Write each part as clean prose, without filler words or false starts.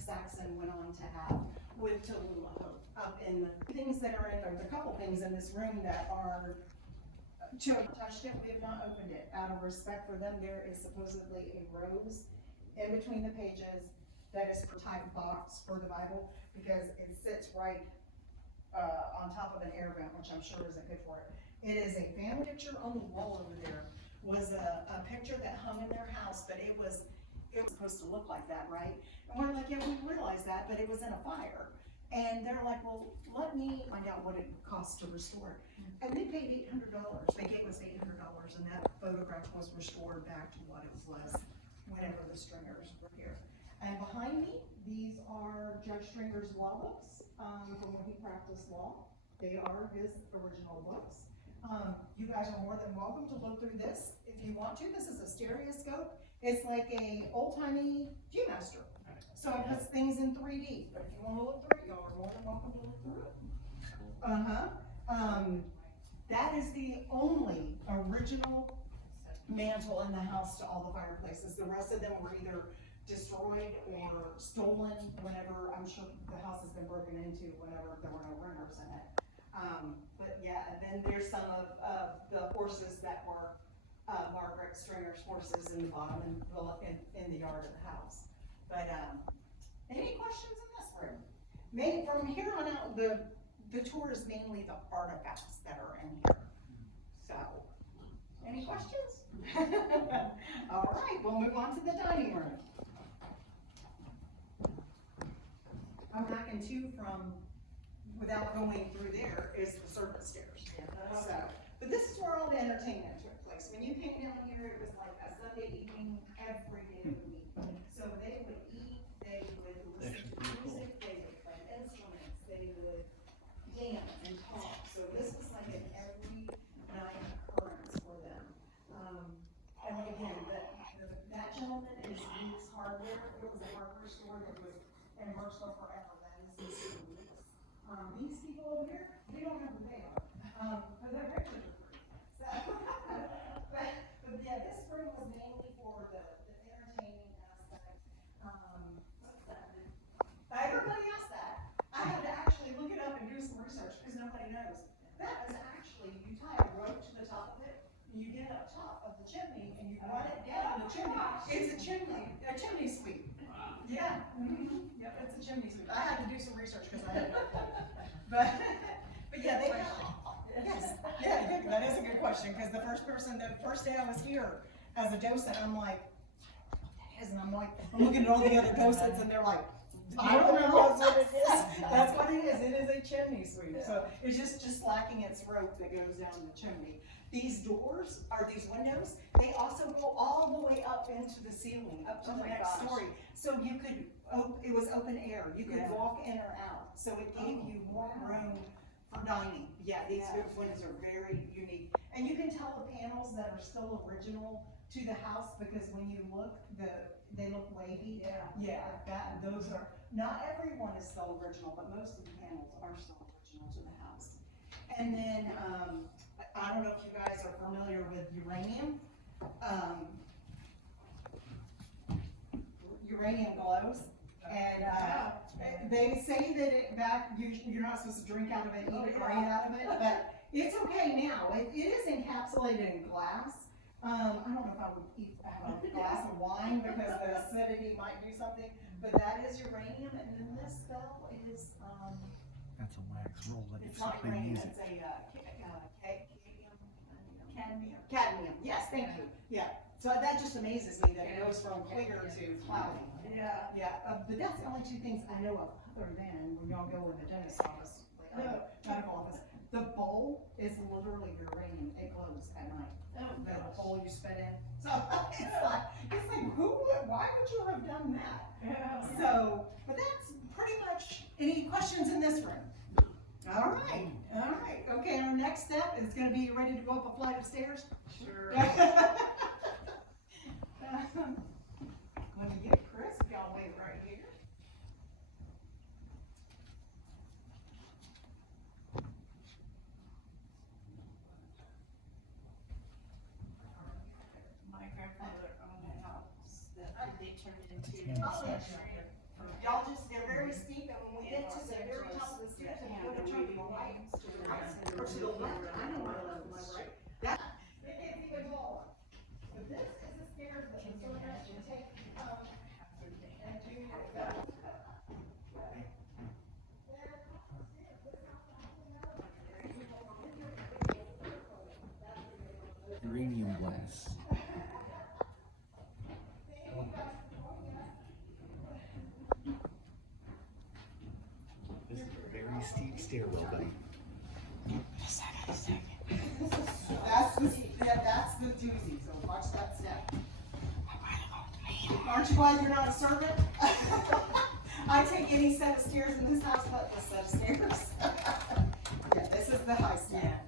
Saxon went on to have with Tallulah up in the things that are in, there's a couple things in this room that are, to have touched it, we have not opened it. Out of respect for them, there is supposedly a rose in between the pages that is for type box for the Bible, because it sits right on top of an air vent, which I'm sure isn't good for it. It is a family picture on the wall over there, was a picture that hung in their house, but it was supposed to look like that, right? And we're like, yeah, we realize that, but it was in a fire. And they're like, well, let me find out what it costs to restore it. And they paid $800. They gave us $800, and that photograph was restored back to what it was whenever the Stringers were here. And behind me, these are Judge Stringer's law books from when he practiced law. They are his original books. You guys are more than welcome to look through this if you want to. This is a stereoscope. It's like a old-timey Viewmaster. So it puts things in 3D, but if you want to look through it, y'all are more than welcome to look through it. That is the only original mantle in the house to all the fireplaces. The rest of them were either destroyed or stolen whenever, I'm sure the house has been broken into whenever there were no renters in it. But yeah, and then there's some of the horses that were Margaret Stringer's horses in the bottom in the yard of the house. But any questions in this room? From here on out, the tour is mainly the artifacts that are in here. So, any questions? All right, we'll move on to the dining room. I'm back in two from, without going through there, is the servant stairs. So, but this is where all the entertainment took place. When you came down here, it was like a Sunday evening every day of the week. So they would eat, they would listen to music, they would play instruments, they would dance and talk. So this was like an every night occurrence for them. And again, that gentleman is Luke's Hardware. It was a hardware store that was in Marshall forever. That is Mr. Luke's. These people over here, we don't know who they are, but they're pictures are free. So, but yeah, this room was mainly for the entertaining aspect. What's that? Everybody asked that. I had to actually look it up and do some research because nobody knows. That is actually, you tie a rope to the top of it, and you get up top of the chimney, and you run it down the chimney. It's a chimney sweep. Yeah. Yep, it's a chimney sweep. I had to do some research because I had no clue. But yeah, they have. Yes, yeah, that is a good question, because the first day I was here as a docent, I'm like, what that is, and I'm looking at all the other docents, and they're like, I don't know what it is. That's what it is. It is a chimney sweep. So it's just lacking its rope that goes down the chimney. These doors, these windows, they also go all the way up into the ceiling, up to the next story. So you could, it was open air. You could walk in or out. So it gave you more room for dining. Yeah, these windows are very unique. And you can tell the panels that are still original to the house, because when you look, they look wavy. Those are, not everyone is still original, but most of the panels are still original to the house. And then, I don't know if you guys are familiar with uranium. Uranium glows. And they say that you're not supposed to drink out of it, eat it, or eat out of it, but it's okay now. It is encapsulated in glass. I don't know if I would eat out of a glass of wine because the acidity might do something, but that is uranium, and then this spell is, That's a wax roll that it's it's not uranium, music. it's cadmium. Yes, thank you. Yeah. So that just amazes me that it goes from clear to cloudy. Yeah. But that's the only two things I know of, other than when y'all go in the dentist's office, medical office. The bowl is literally uranium. It glows at night. The bowl you spit in. So it's like why would you have done that? So, but that's pretty much. Any questions in this room? All right. Okay, our next step is going to be ready to go up a flight of stairs. Sure. Let me get Chris. Y'all wait right here. My grandfather owned a house that they turned it into. Y'all just right to the right, or to the left, I know my left and my right. That, it gets even taller. But this is the stairs that the servants should take, and do that. Uranium glass. This is a very steep stairwell, buddy. That's the doozy, so watch that step. Aren't you glad you're not a servant? I take any set of stairs in this house but this set of stairs. Yeah, this is the high step.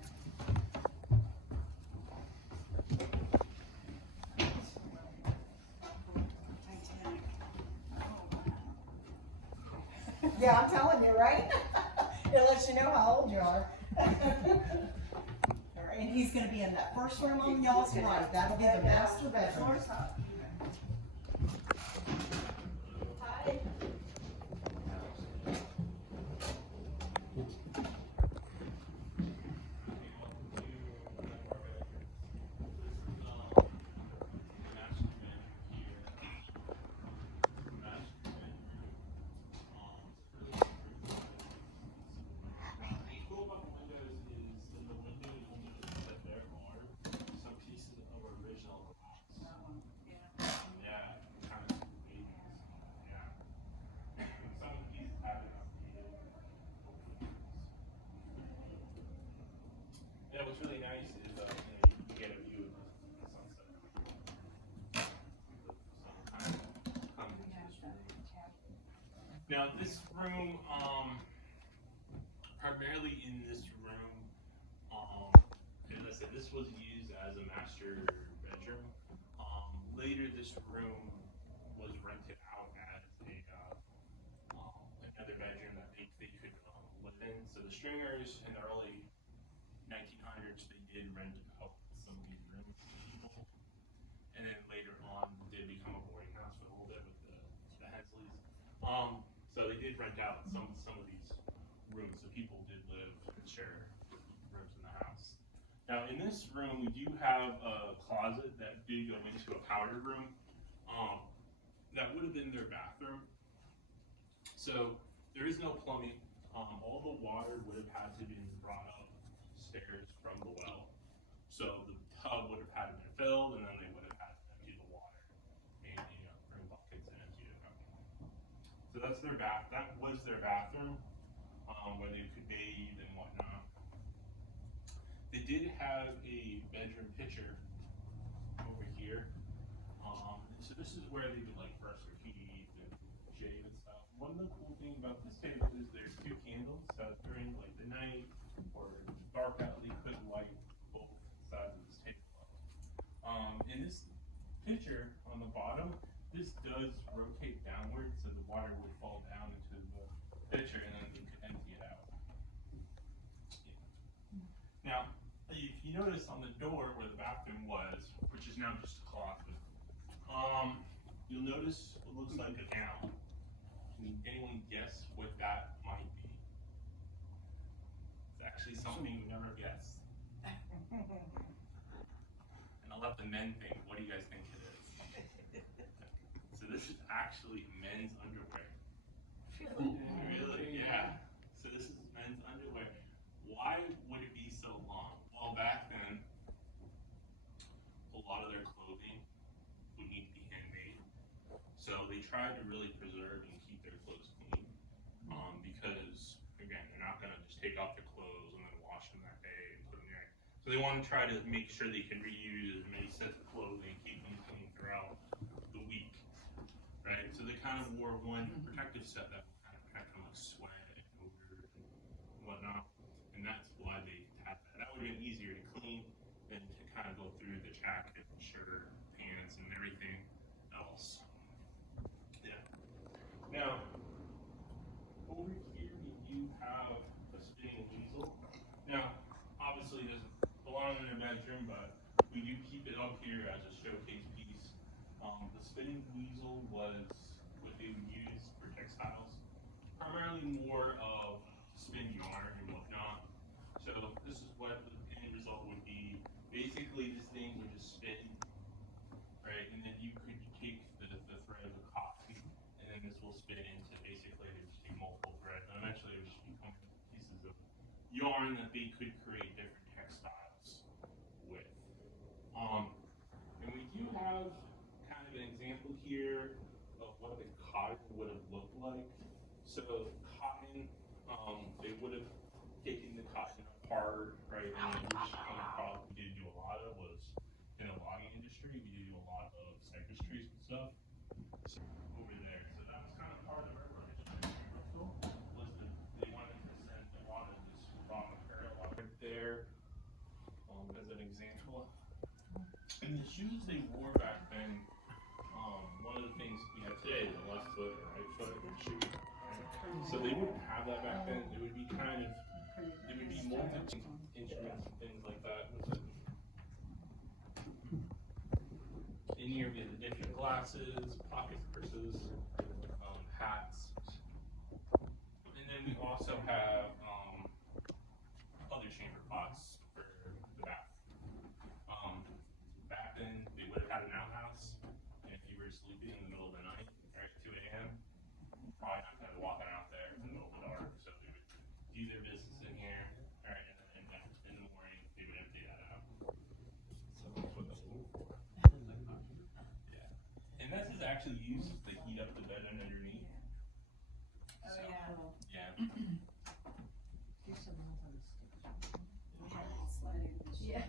Yeah, I'm telling you, right? It lets you know how old you are. All right, and he's gonna be in that first room on y'all's right, that'll be the master bedroom. Yeah, what's really nice is you know, you get a view of the sunset. Sun comes into this room. Now this room, primarily in this room, as I said, this was used as a master bedroom. Later, this room was rented out as another bedroom that they could live in. So the Stringers in the early 1900s, they did rent out some of these rooms to people, and then later on did become a boarding house for a little bit with the Hensleys. So they did rent out some of these rooms, so people did live and share rooms in the house. Now in this room, we do have a closet that did go into a powder room. That would have been their bathroom. So there is no plumbing. All the water would have had to be brought up stairs from the well. So the tub would have had to be filled, and then they would have had to empty the water and bring buckets and empty it out. So that's their bath. That was their bathroom, where they could bathe and whatnot. They did have a bedroom pitcher over here. So this is where they would like brush their teeth and shave and stuff. One of the cool things about this table is there's two candles. So during like the night or dark out, they could light both sides of this table up. In this pitcher on the bottom, this does rotate downward, so the water would fall down into the pitcher, and then you could empty it out. Yeah. Now, if you notice on the door where the bathroom was, which is now just a closet, you'll notice what looks like a gown. Can anyone guess what that might be? It's actually something you never guessed. And I'll let the men think. What do you guys think it is? So this is actually men's underwear. Really? Yeah. So this is men's underwear. Why would it be so long? Well, back then, a lot of their clothing would need to be handmade. So they tried to really preserve and keep their clothes clean. Because, again, they're not going to just take off their clothes and then wash them that day and put them there. So they want to try to make sure they can reuse as many sets of clothing, keep them clean throughout the week, right? So they kind of wore one protective set that would kind of protect them like sweat and odor and whatnot, and that's why they had that. That would have been easier to clean than to kind of go through the jacket, shirt, pants, and everything else. Yeah. Now, over here we do have a spinning weasel. Now, obviously it doesn't belong in their bedroom, but we do keep it up here as a showcase piece. The spinning weasel was what they would use for textiles, primarily more of spin yarn and whatnot. basically this thing would just spin, right? And then you could take the thread of the cotton, and then this will spin into basically they just take multiple threads, and eventually it would just become pieces of yarn that they could create different textiles with. And we do have kind of an example here of what the cotton would have looked like. So cotton, they would have taken the cotton apart, right? And then which kind of product we did do a lot of was in the logging industry. We did do a lot of cypress trees and stuff. So, over there. So that was kind of part of our relationship with Bristol. They wanted to send a lot of this raw material out right there, as an example. And the shoes they wore back then, one of the things we have today is the left foot or right foot shoe. So they wouldn't have that back then. It would be kind of, it would be molded instruments and things like that with it. In here we have the different glasses, pocket purses, hats. And then we also have other chamber pots for the bath. Back then they would have had an outhouse, and if you were sleeping in the middle of the night, right, 2 a.m., probably not kind of walking out there in the middle of the dark. So they would do their business in here, all right, and then in the morning they would empty that out. So that's what that's for. Yeah, and this is actually used to heat up the bed underneath. Oh, So, yeah. yeah. Yeah.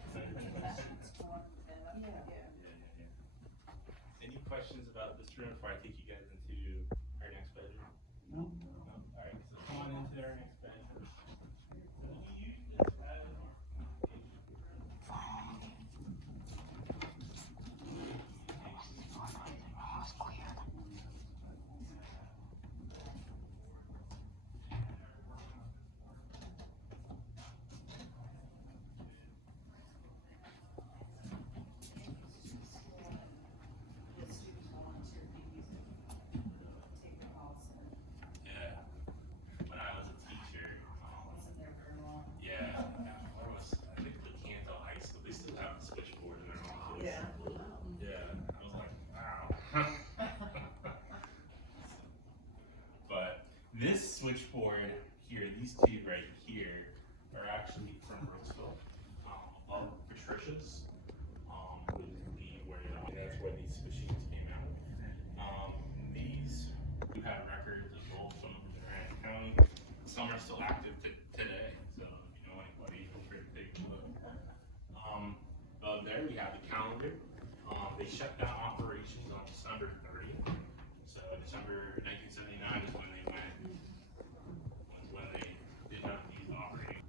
Any questions about this room before I take you guys into our next bedroom? No. Alright, so come on into our next bedroom. So we use this as yeah. When I was a teacher, yeah, where was I think the Canto High School? They still have a switchboard in their office. Yeah. Yeah, I was like, wow. But this switchboard here, these two right here, are actually from Brooksville, of Patricia's. That's where these machines came out. These do have records of both. Some of them are in county. Some are still active today. So if you know anybody, feel free to take a look. There we have the calendar. They shut down operations on December 30th. So December 1979 is when they went. Was when they did not use operating.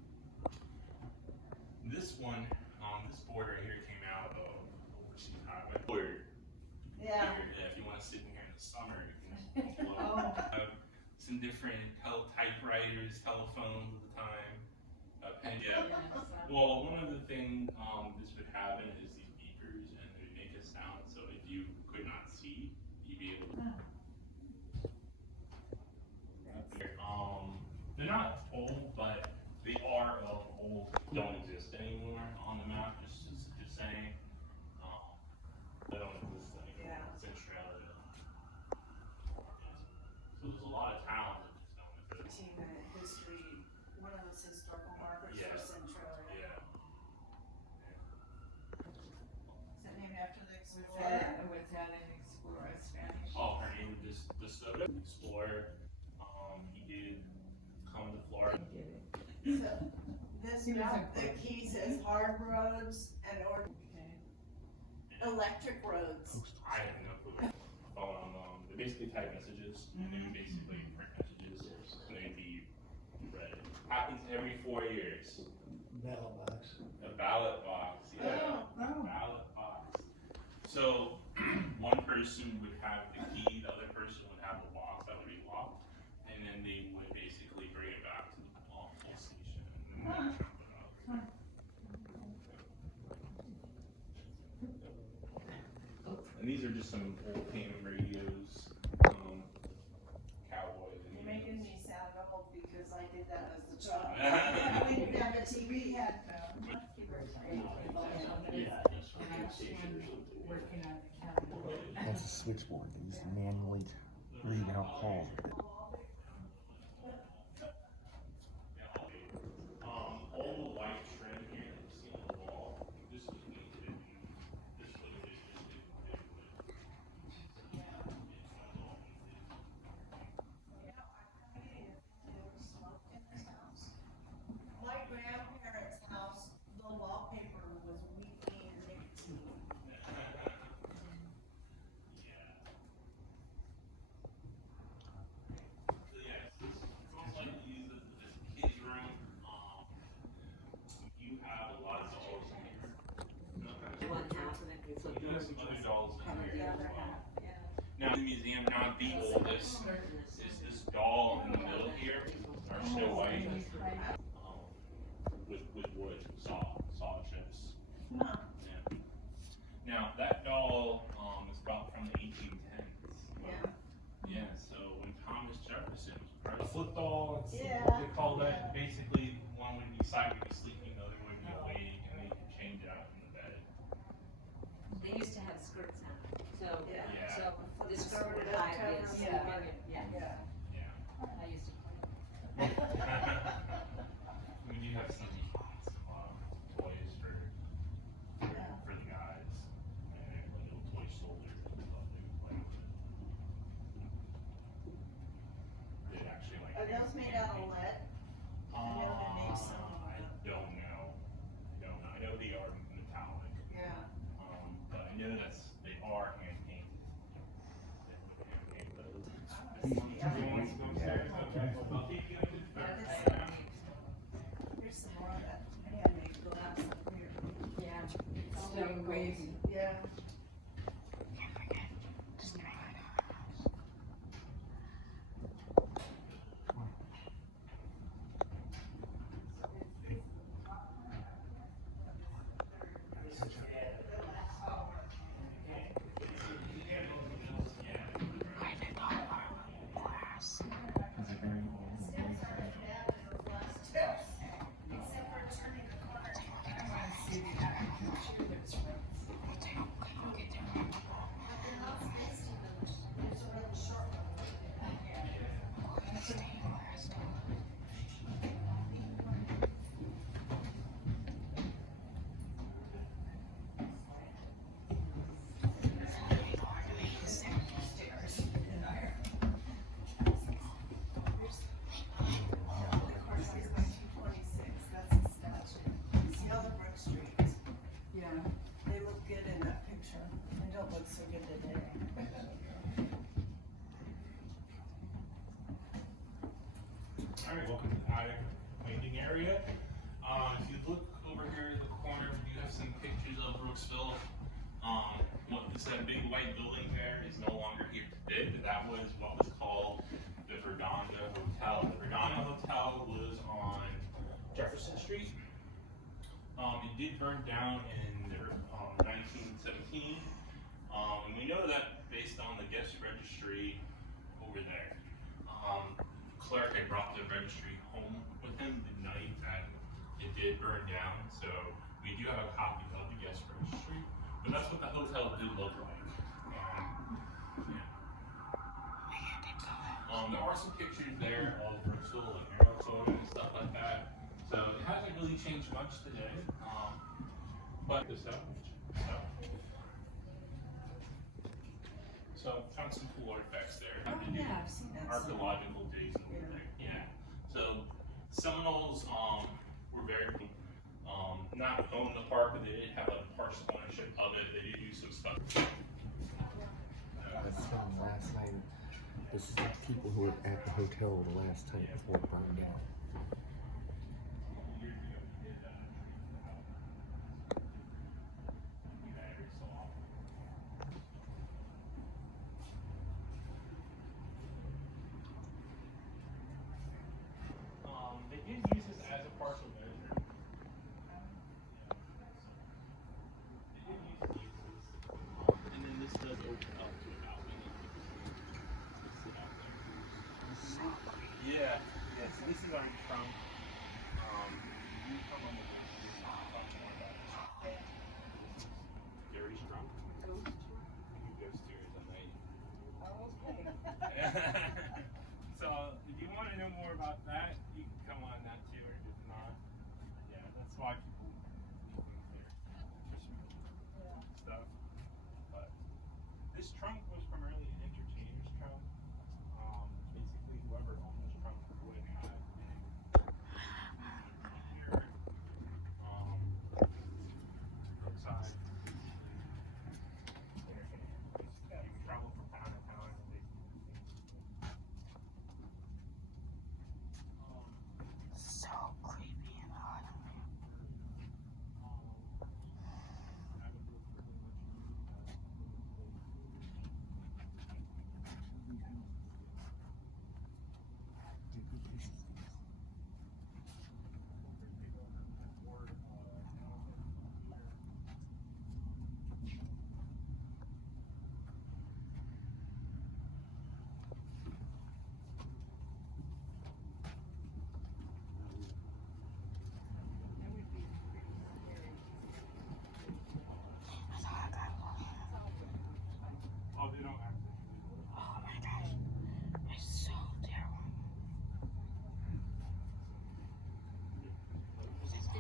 This one, this board right here came out of Overseas Highway. Board. Yeah. Here, if you want to sit in here in the summer, you can just pull up. Have some different typewriters, telephones at the time. Yeah. Well, one of the things this would have in it is these beepers, and they would make a sound. So if you could not see, you'd be able to. They're not old, but they are of old. Don't exist anymore on the map. Just saying. They don't exist anymore. Yeah. It's in Australia. So there's a lot of towns that just don't exist. Team history, one of those historical markers Yeah. for Centralia. Yeah. Is that named after the Was explorer? that an explorer, Spanish? Oh, her name was DeSoto Explorer. He did come to Florida. So, this map, the key says hard roads or electric roads. I have no clue. They basically type messages, and they would basically print messages, and they'd be read. Happens every 4 years. Ballot box. A ballot box, yeah. Oh. Ballot box. So one person would have the key, the other person would have the box that would be locked, and then they would basically bring it back to the police station and then they would jump it out. And these are just some old ham radios, cowboys. You're making me sound old because I did that as a child. We didn't have a TV headphone. Yeah. watched him working on the cabinet. That's a switchboard. They used to manually read out calls. All the white trim here that you see on the wall, this was painted. This was My grandparents' house, the wallpaper was weeping nicotine. So yeah, it's almost like you use it as a kid's room. You have a lot of dolls in here. One half of it is So a you have some other dolls in Probably the here as other well. half, yeah. Now, the museum, not the oldest, is this doll in the middle here, or Snow White, with wood, saw chips. Huh. Yeah. Now, that doll, is about from the 1810s. Yeah. Yeah, so when Thomas Jefferson was a flip doll, it's, Yeah. they call that basically one would be side would be sleeping, the other would be awake, and they could change it out in the bed. They used to have skirts on, so, Yeah. Yeah. so the skirt would hide this, Yeah. yeah, Yeah. I used to play. We do have some toys for the guys, and like little toy soldiers and stuff they would play with. They actually like. Are those made out of lead? I know they make some. I don't know. I know they are metallic, Yeah. but I know they are hand painted. I'll take you into the back. Here's some more of that handmade glass up here. Yeah, it's still crazy. Yeah. Yeah. They look good in that picture. They don't look so good today. Alright, welcome to the attic waiting area. If you look over here in the corner, we do have some pictures of Brooksville. What is that big white building there is no longer here today, but that was what was called the Verdonga Hotel. The Verdonga Hotel was on Jefferson Street. It did burn down in 1917. And we know that based on the guest registry over there. Clerk had brought the registry home with him the night that it did burn down, so we do have a copy of the guest registry, but that's what the hotel did look like. There are some pictures there of Brooksville and Maricopa and stuff like that, so it hasn't really changed much today. But this up. So found some cool artifacts there. Oh, Had to do yeah, I've seen that. archaeological digs over there. Yeah. So Seminoles were very not own the park, but they didn't have a partial ownership of it. They did do some stuff. That's from last night. This is the people who were at the hotel the last time before it burned down. They did use this as a partial measure. They did use this. And then this does open up to a balcony. Sit out there. Yeah, yeah, so this is our trunk. You come on the talk more about this. Dirty So if you want to know more about that, you can come on that too, or if not, yeah, that's why people leave them there for stuff. But this trunk was primarily an entertainer's trunk. Basically, whoever owned this trunk would have been here, outside. Yeah, you can travel from town to town and they So creepy and hot. Oh, they don't actually. Oh my gosh. It's so terrible. Just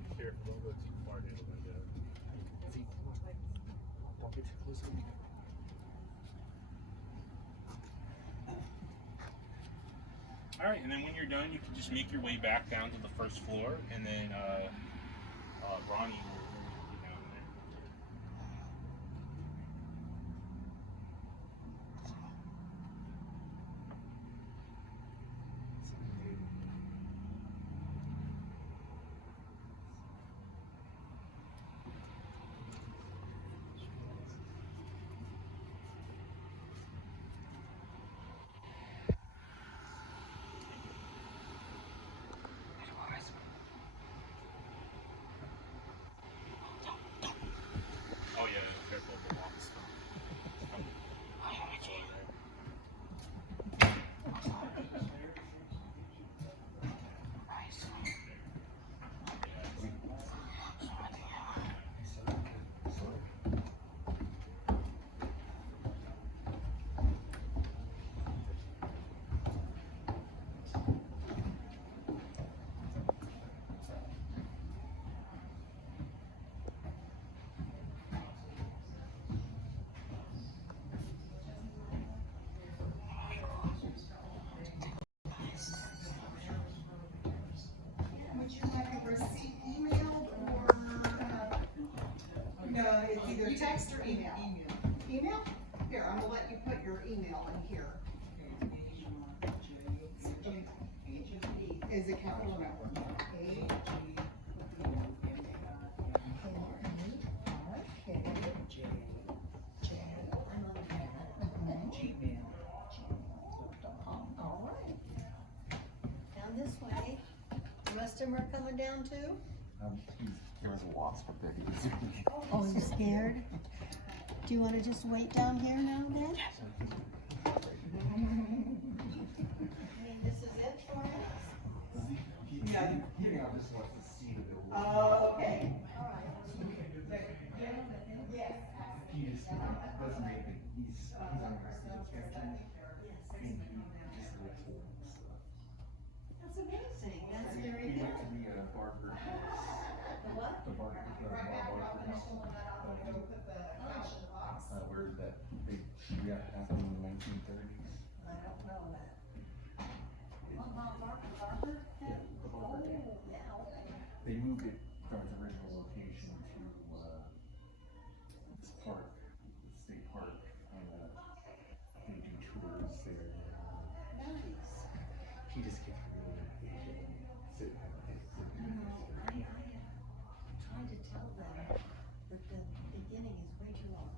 be careful, don't go too far, they're gonna get it. Don't get too close to me. All right, and then when you're done, you can just make your way back down to the first floor, and then Ronnie will be down there. Oh yeah, careful of the walks. Would you like a receipt emailed or, no, it's either text or email. Email? Here, I'm gonna let you put your email in here. Is it capital or no? Down this way. The rest of them are coming down too? There was a wasp up there. Oh, you scared? Do you wanna just wait down here now then? I mean, this is it for us? Yeah. just wants to see the building. Oh, okay. He just doesn't make it. He's on the spectrum. And he just lives with stuff. That's amazing, that's very He good. went to the Barker house. The what? The Barker, the Barker house. Where that big shootout happened in the 1930s. I don't know that. Yeah, the Barker dam. Yeah, okay. They moved it from its original location to this park, state park, and they do tours there. Nice. He just gets really impatient. Sit I tried to tell them that the beginning is way too long.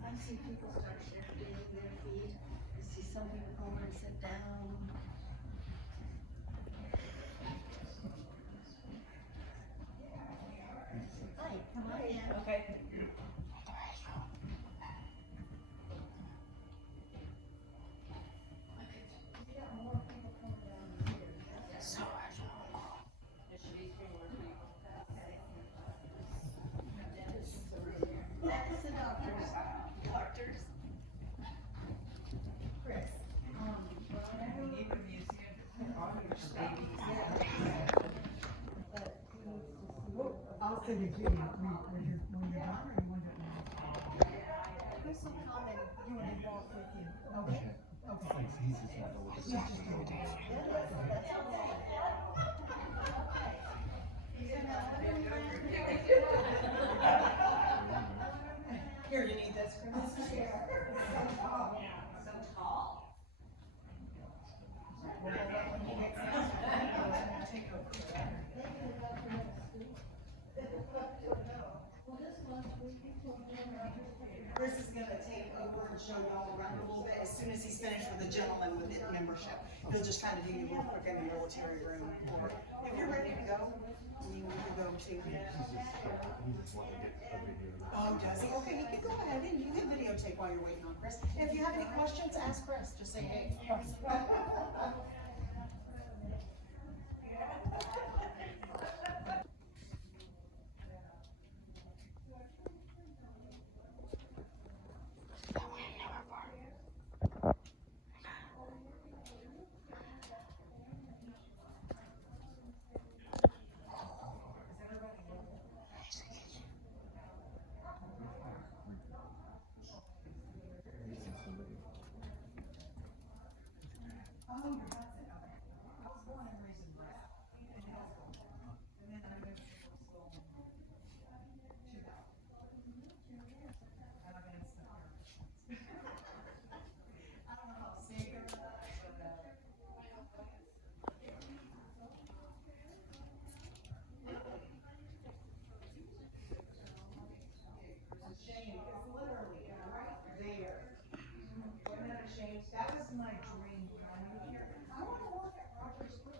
I see people start shifting their feet, I see some people go over and sit down. Hi, come on in. Okay. We got more people coming I'll send it to you, when you're done, or you want it now? Chris will come and do an involved with you, Okay. okay? Like, he's just not over the Yeah, just do it. That's okay. Here, you need this, Chris? So tall. Chris is gonna take over and show y'all around a little bit as soon as he's finished with the gentleman with the membership. He'll just kind of do you real quick in the military room, or if you're ready to go, you can go too. he just wanted to get a video. Oh, does he? Okay, you can go ahead and you can videotape while you're waiting on Chris. If you have any questions, ask Chris, just say hey. That was my dream. I want to work at Rogers Group.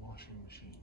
Washing machine.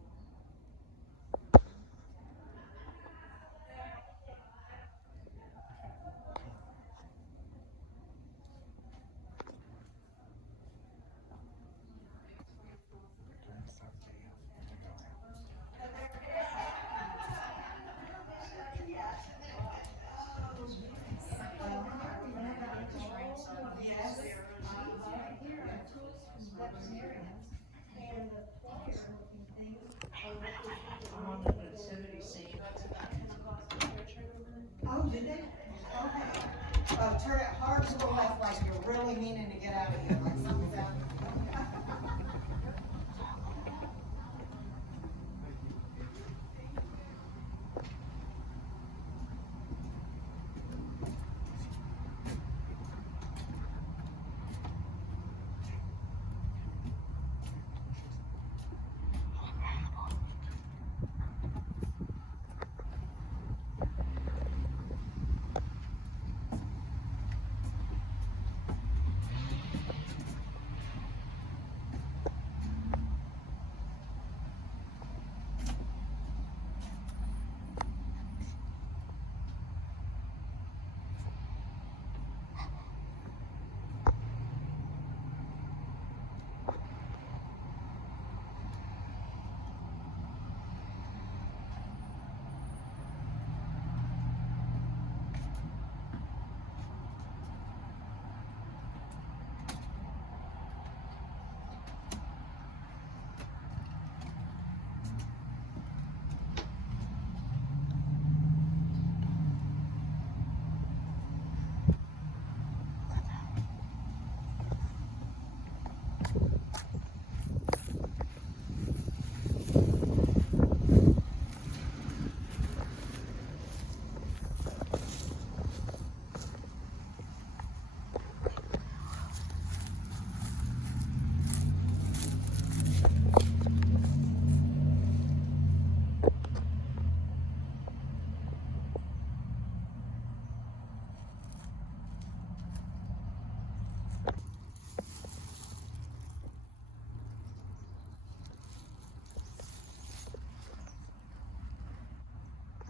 Oh, did they? Okay. Turn it hard to the left, like you're really meaning to get out of here, like something's out.